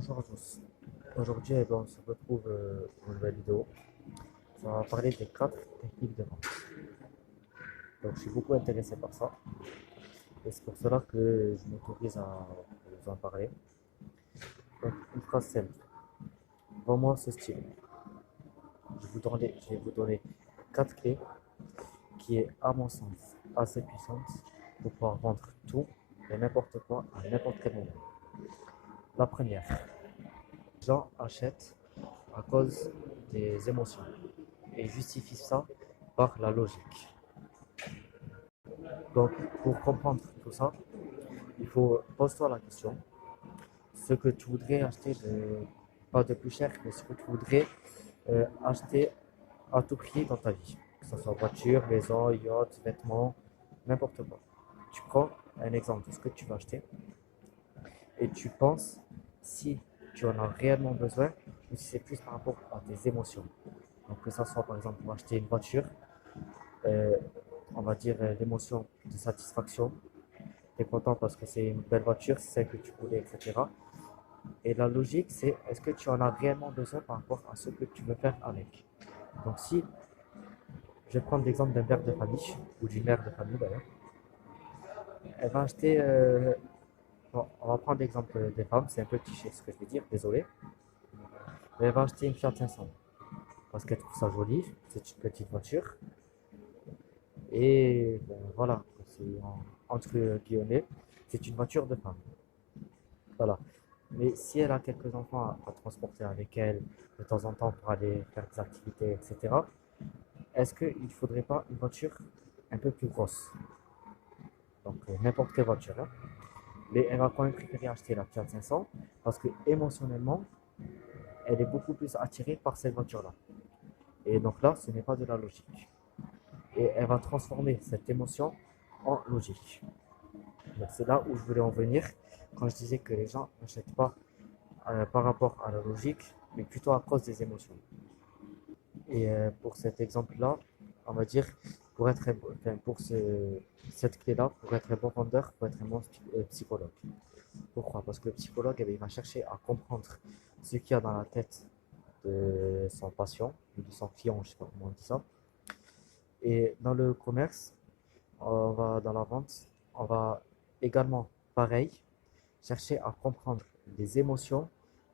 Bonjour à tous. Aujourd'hui, on se retrouve pour une nouvelle vidéo. On va parler des 4 techniques de vente. Donc, je suis beaucoup intéressé par ça. Et c'est pour cela que je m'autorise à vous en parler. Donc, une phrase simple. Vends-moi ce style. Je vais vous donner 4 clés qui est, à mon sens, assez puissante pour pouvoir vendre tout et n'importe quoi à n'importe quel moment. La première, les gens achètent à cause des émotions et justifient ça par la logique. Donc, pour comprendre tout ça, il faut pose-toi la question ce que tu voudrais acheter pas de plus cher, mais ce que tu voudrais acheter à tout prix dans ta vie, que ce soit voiture, maison, yacht, vêtements, n'importe quoi. Tu prends un exemple de ce que tu vas acheter et tu penses si tu en as réellement besoin ou si c'est plus par rapport à tes émotions. Donc, que ce soit par exemple pour acheter une voiture, euh, on va dire l'émotion de satisfaction. Tu es content parce que c'est une belle voiture, c'est celle que tu voulais, etc. Et la logique, c'est est-ce que tu en as réellement besoin par rapport à ce que tu veux faire avec. Donc si, je vais prendre l'exemple d'un père de famille, ou d'une mère de famille d'ailleurs, elle va acheter, bon, on va prendre l'exemple des femmes, c'est un peu cliché ce que je vais dire, désolé, mais elle va acheter une Fiat 500, parce qu'elle trouve ça joli, c'est une petite voiture, et ben, voilà, entre guillemets, c'est une voiture de femme. Voilà. Mais si elle a quelques enfants à transporter avec elle de temps en temps pour aller faire des activités, etc., est-ce qu'il ne faudrait pas une voiture un peu plus grosse? Donc n'importe quelle voiture, hein. Mais elle va quand même préférer acheter la Fiat 500 parce que émotionnellement, elle est beaucoup plus attirée par cette voiture-là. Et donc là, ce n'est pas de la logique. Et elle va transformer cette émotion en logique. Donc c'est là où je voulais en venir quand je disais que les gens n'achètent pas par rapport à la logique, mais plutôt à cause des émotions. Et pour cet exemple-là, on va dire, pour être enfin, cette clé-là, pour être un bon vendeur, pour être un bon psychologue. Pourquoi? Parce que le psychologue, eh bien, il va chercher à comprendre ce qu'il y a dans la tête de son patient, ou de son client, je ne sais pas comment on dit ça. Et dans le commerce, dans la vente, on va également, pareil, chercher à comprendre les émotions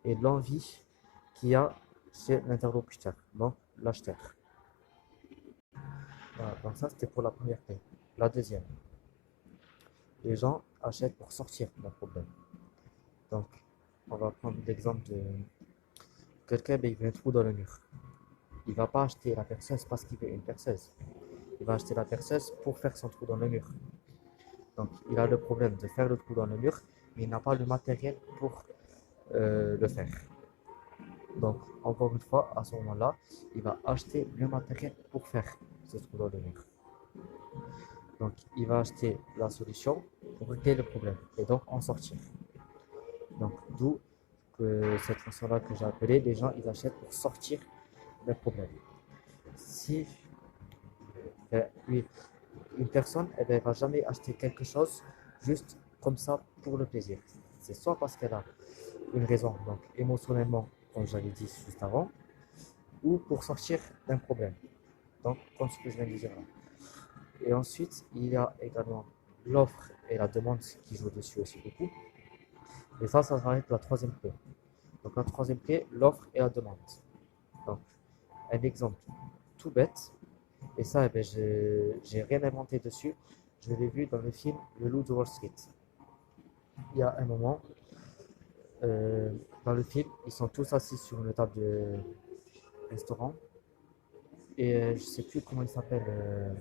et l'envie qu'il y a chez l'interlocuteur, donc l'acheteur. Voilà, donc ça c'était pour la première clé. La deuxième, les gens achètent pour sortir d'un problème. Donc on va prendre l'exemple de quelqu'un, ben, il veut un trou dans le mur. Il ne va pas acheter la perceuse parce qu'il veut une perceuse. Il va acheter la perceuse pour faire son trou dans le mur. Donc il a le problème de faire le trou dans le mur, mais il n'a pas le matériel pour le faire. Donc, encore une fois, à ce moment-là, il va acheter le matériel pour faire ce trou dans le mur. Donc, il va acheter la solution pour régler le problème et donc en sortir. Donc, d'où cette façon-là que j'ai appelée, les gens, ils achètent pour sortir d'un problème. Si oui, une personne, elle ne va jamais acheter quelque chose juste comme ça pour le plaisir. C'est soit parce qu'elle a une raison, donc émotionnellement, comme j'avais dit juste avant, ou pour sortir d'un problème. Donc, comme ce que je viens de dire là. Et ensuite, il y a également l'offre et la demande qui jouent dessus aussi beaucoup. Et ça va être la troisième clé. Donc, la troisième clé, l'offre et la demande. Donc, un exemple tout bête. Et ça, eh ben, j'ai rien inventé dessus. Je l'ai vu dans le film Le Loup de Wall Street. Il y a un moment, euh, dans le film, ils sont tous assis sur une table de restaurant. Et je sais plus comment il s'appelle.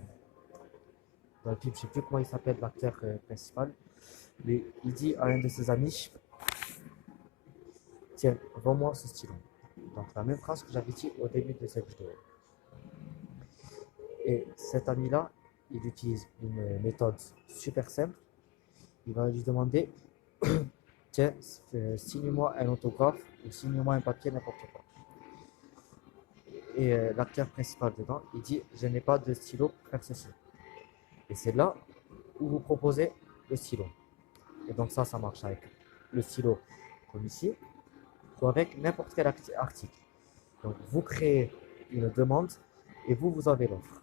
Dans le film, je sais plus comment il s'appelle l'acteur principal. Mais il dit à un de ses amis, tiens, vends-moi ce stylo. Donc la même phrase que j'avais dit au début de cette vidéo. Et cet ami-là, il utilise une méthode super simple. Il va lui demander, tiens, signe-moi un autographe ou signe-moi un papier, n'importe quoi. Et l'acteur principal dedans, il dit, je n'ai pas de stylo pour faire ceci. Et c'est là où vous proposez le stylo. Et donc ça marche avec le stylo comme ici, ou avec n'importe quel article. Donc, vous créez une demande et vous avez l'offre.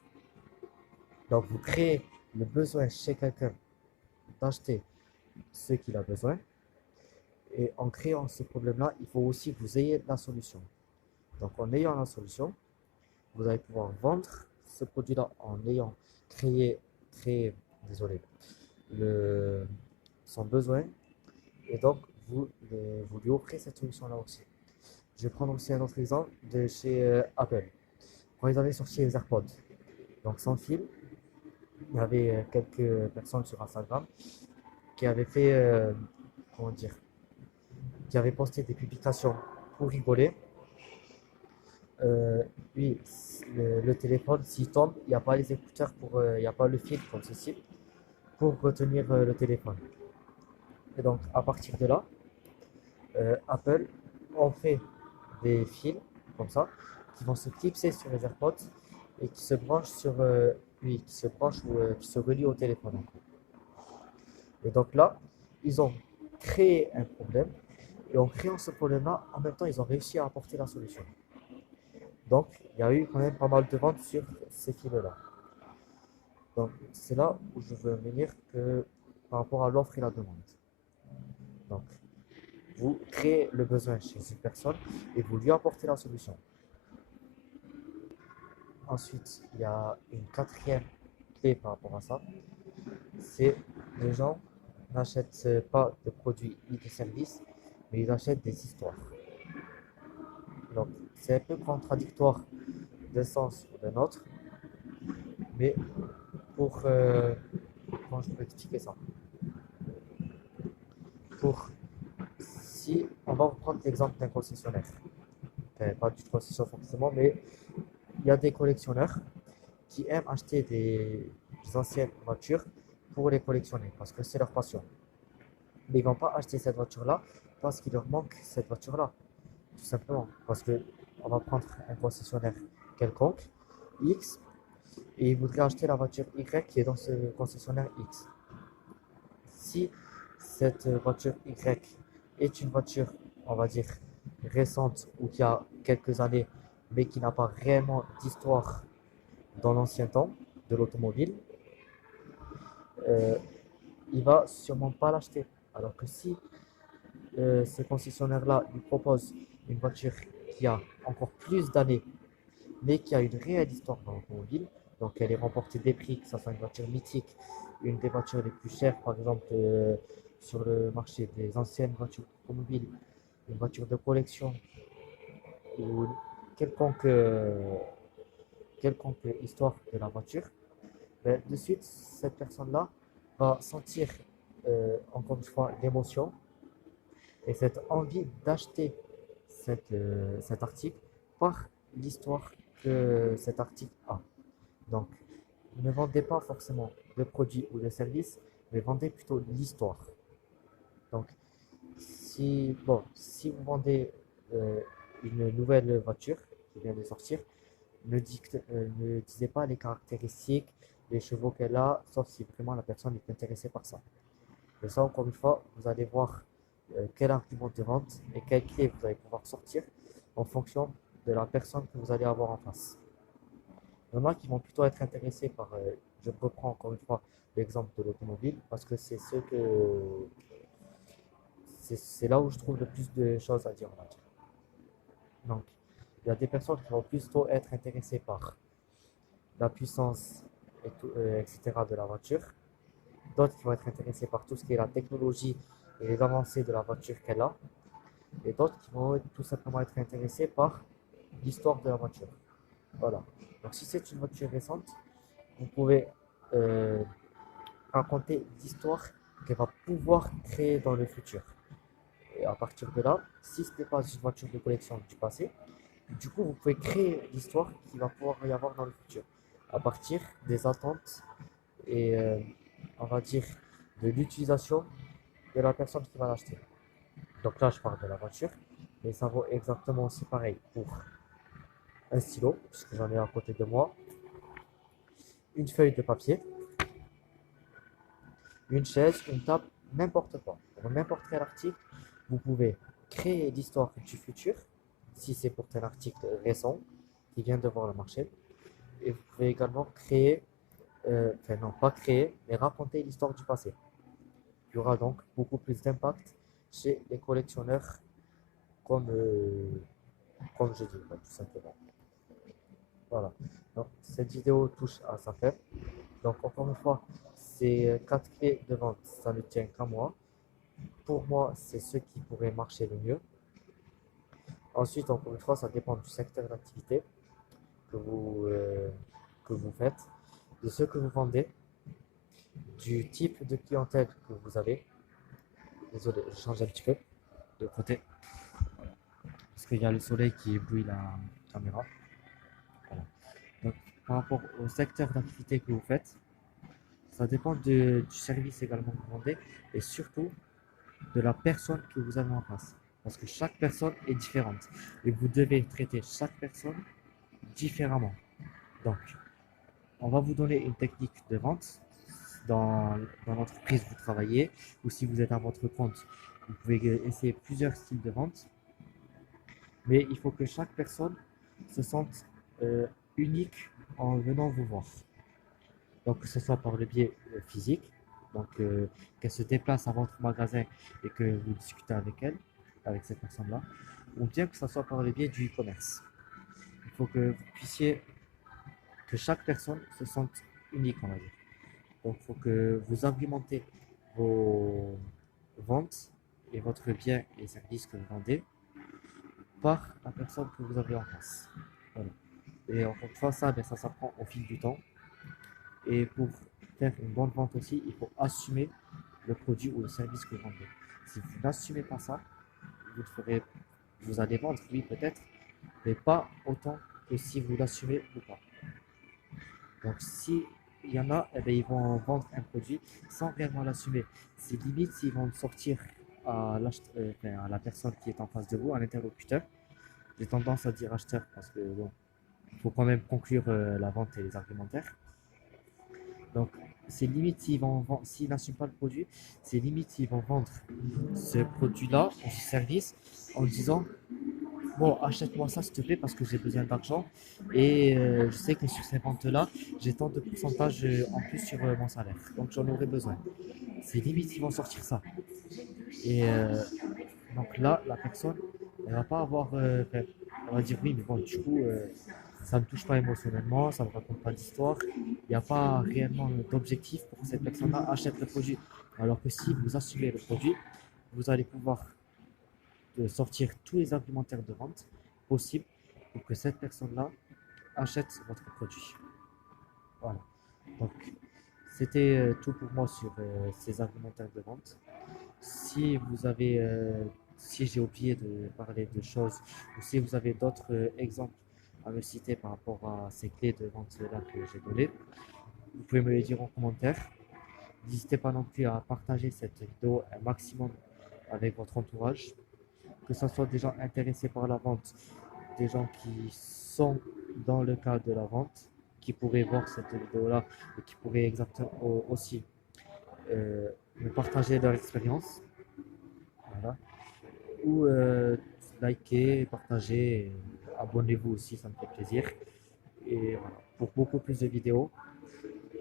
Donc, vous créez le besoin chez quelqu'un d'acheter ce qu'il a besoin. Et en créant ce problème-là, il faut aussi que vous ayez la solution. Donc, en ayant la solution, vous allez pouvoir vendre ce produit-là en ayant créé désolé, le, son besoin. Et donc, vous lui offrez cette solution-là aussi. Je vais prendre aussi un autre exemple de chez Apple. Quand ils avaient sorti les AirPods, donc sans fil, il y avait quelques personnes sur Instagram qui avaient fait, comment dire, qui avaient posté des publications pour rigoler. Euh, oui, le téléphone, s'il tombe, il n'y a pas les écouteurs il n'y a pas le fil comme ceci pour retenir le téléphone. Et donc, à partir de là, Apple ont fait des fils comme ça qui vont se clipser sur les AirPods et qui se branchent oui, qui se branchent ou qui se relient au téléphone. Et donc là, ils ont créé un problème et en créant ce problème-là, en même temps, ils ont réussi à apporter la solution. Donc, il y a eu quand même pas mal de ventes sur ces fils-là. Donc, c'est là où je veux venir que par rapport à l'offre et la demande. Donc, vous créez le besoin chez une personne et vous lui apportez la solution. Ensuite, il y a une quatrième clé par rapport à ça, c'est les gens n'achètent pas de produits ni de services, mais ils achètent des histoires. Donc, c'est un peu contradictoire d'un sens ou d'un autre, mais comment je peux expliquer ça? Pour, si on va reprendre l'exemple d'un concessionnaire, enfin, pas du concessionnaire forcément, mais il y a des collectionneurs qui aiment acheter des anciennes voitures pour les collectionner parce que c'est leur passion. Mais ils ne vont pas acheter cette voiture-là parce qu'il leur manque cette voiture-là, tout simplement. Parce que on va prendre un concessionnaire quelconque, X, et il voudrait acheter la voiture Y qui est dans ce concessionnaire X. Si cette voiture Y est une voiture, on va dire, récente ou qui a quelques années, mais qui n'a pas réellement d'histoire dans l'ancien temps de l'automobile, euh, il va sûrement pas l'acheter. Alors que si ce concessionnaire-là lui propose une voiture qui a encore plus d'années, mais qui a une réelle histoire dans l'automobile, donc elle est remportée des prix, que ce soit une voiture mythique, une des voitures les plus chères, par exemple, sur le marché des anciennes voitures automobiles, une voiture de collection ou quelconque, euh, quelconque histoire de la voiture, ben, de suite, cette personne-là va sentir encore une fois l'émotion et cette envie d'acheter cet article par l'histoire que cet article a. Donc, ne vendez pas forcément le produit ou le service, mais vendez plutôt l'histoire. Donc, si vous vendez euh, une nouvelle voiture qui vient de sortir, ne disait pas les caractéristiques, les chevaux qu'elle a, sauf si vraiment la personne est intéressée par ça. Et ça, encore une fois, vous allez voir quel argument de vente et quelle clé vous allez pouvoir sortir en fonction de la personne que vous allez avoir en face. Il y en a qui vont plutôt être intéressés par, je reprends encore une fois l'exemple de l'automobile, parce que c'est là où je trouve le plus de choses à dire, on va dire. Donc, il y a des personnes qui vont plutôt être intéressées par la puissance, etc. de la voiture. D'autres qui vont être intéressés par tout ce qui est la technologie et les avancées de la voiture qu'elle a. Et d'autres qui vont tout simplement être intéressés par l'histoire de la voiture. Voilà. Donc si c'est une voiture récente, vous pouvez euh, raconter l'histoire qu'elle va pouvoir créer dans le futur. Et à partir de là, si ce n'est pas une voiture de collection du passé, du coup, vous pouvez créer l'histoire qu'il va pouvoir y avoir dans le futur, à partir des attentes et, on va dire, de l'utilisation de la personne qui va l'acheter. Donc là, je parle de la voiture, mais ça vaut exactement aussi pareil pour un stylo, puisque j'en ai à côté de moi, une feuille de papier, une chaise, une table, n'importe quoi. Pour n'importe quel article, vous pouvez créer l'histoire du futur, si c'est pour un article récent qui vient de voir le marché. Et vous pouvez également créer, enfin non, pas créer, mais raconter l'histoire du passé. Il y aura donc beaucoup plus d'impact chez les collectionneurs, comme, comme je dis, tout simplement. Voilà. Donc, cette vidéo touche à sa fin. Donc, encore une fois, ces 4 clés de vente, ça ne tient qu'à moi. Pour moi, c'est ce qui pourrait marcher le mieux. Ensuite, encore une fois, ça dépend du secteur d'activité que que vous faites, de ce que vous vendez, du type de clientèle que vous avez. Désolé, je change un petit peu de côté parce qu'il y a le soleil qui éblouit la caméra. Voilà. Donc, par rapport au secteur d'activité que vous faites, ça dépend du service également que vous vendez et surtout de la personne que vous avez en face. Parce que chaque personne est différente et vous devez traiter chaque personne différemment. Donc, on va vous donner une technique de vente dans l'entreprise où vous travaillez ou si vous êtes à votre compte, vous pouvez essayer plusieurs styles de vente. Mais il faut que chaque personne se sente unique en venant vous voir. Donc, que ce soit par le biais physique, donc qu'elle se déplace à votre magasin et que vous discutez avec elle, avec cette personne-là, ou bien que ce soit par le biais du e-commerce. Il faut que vous puissiez, que chaque personne se sente unique, on va dire. Donc, il faut que vous argumentez vos ventes et votre bien et service que vous vendez par la personne que vous avez en face. Voilà. Et encore une fois, ça, ben, ça s'apprend au fil du temps. Et pour faire une bonne vente aussi, il faut assumer le produit ou le service que vous vendez. Si vous n'assumez pas ça, vous, ferez, vous allez vendre, oui peut-être, mais pas autant que si vous l'assumez ou pas. Donc si il y en a, eh bien, ils vont vendre un produit sans réellement l'assumer. C'est limite s'ils vont sortir à la personne qui est en face de vous, à l'interlocuteur. J'ai tendance à dire acheteur parce que bon, il faut quand même conclure la vente et les argumentaires. Donc, c'est limite s'ils n'assument pas le produit, c'est limite s'ils vont vendre ce produit-là, ce service, en disant bon, achète-moi ça s'il te plaît parce que j'ai besoin d'argent et je sais que sur ces ventes-là, j'ai tant de pourcentage en plus sur mon salaire, donc j'en aurai besoin. C'est limite, ils vont sortir ça. Et donc là, la personne, elle va pas avoir, elle va dire oui, mais bon, du coup, ça me touche pas émotionnellement, ça me raconte pas d'histoire. Il n'y a pas réellement d'objectif pour que cette personne-là achète le produit. Alors que si vous assumez le produit, vous allez pouvoir sortir tous les argumentaires de vente possibles pour que cette personne-là achète votre produit. Voilà. Donc, c'était tout pour moi sur ces argumentaires de vente. Si vous avez, si j'ai oublié de parler de choses, ou si vous avez d'autres exemples à me citer par rapport à ces clés de vente-là que j'ai données, vous pouvez me les dire en commentaire. N'hésitez pas non plus à partager cette vidéo un maximum avec votre entourage, que ce soit des gens intéressés par la vente, des gens qui sont dans le cadre de la vente, qui pourraient voir cette vidéo-là et qui pourraient exactement aussi me partager leur expérience. Voilà. Ou likez, partagez, abonnez-vous aussi, ça me fait plaisir. Et voilà, pour beaucoup plus de vidéos.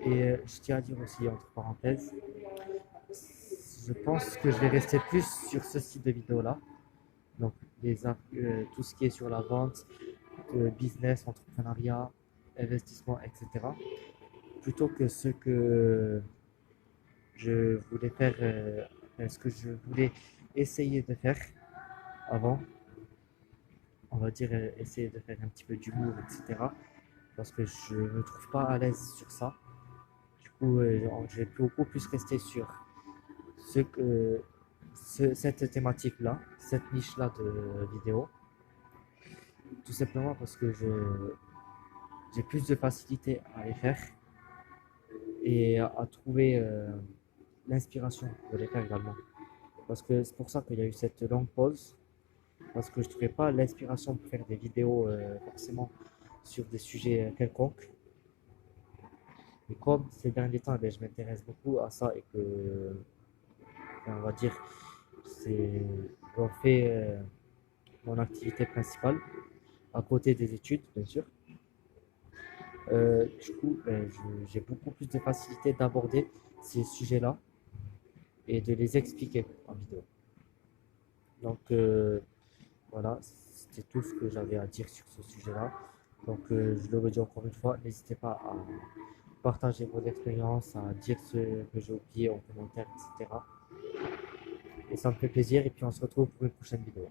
Et je tiens à dire aussi, entre parenthèses, je pense que je vais rester plus sur ce style de vidéo-là. Donc, tout ce qui est sur la vente, business, entrepreneuriat, investissement, etc. Plutôt que ce que je voulais faire, ce que je voulais essayer de faire avant, on va dire essayer de faire un petit peu d'humour, etc. Parce que je ne me trouve pas à l'aise sur ça. Du coup, je vais beaucoup plus rester sur ce que, cette thématique-là, cette niche-là de vidéos. Tout simplement parce que j'ai plus de facilité à les faire et à trouver l'inspiration de les faire également. Parce que c'est pour ça qu'il y a eu cette longue pause. Parce que je ne trouvais pas l'inspiration pour faire des vidéos forcément sur des sujets quelconques. Et comme ces derniers temps, eh je m'intéresse beaucoup à ça et que, on va dire, c'est j'en fais mon activité principale, à côté des études, bien sûr. Du coup, j'ai beaucoup plus de facilité d'aborder ces sujets-là et de les expliquer en vidéo. Donc, voilà, c'était tout ce que j'avais à dire sur ce sujet-là. Donc, je le redis encore une fois, n'hésitez pas à partager vos expériences, à dire ce que j'ai oublié en commentaire, etc. Et ça me fait plaisir, et puis on se retrouve pour une prochaine vidéo.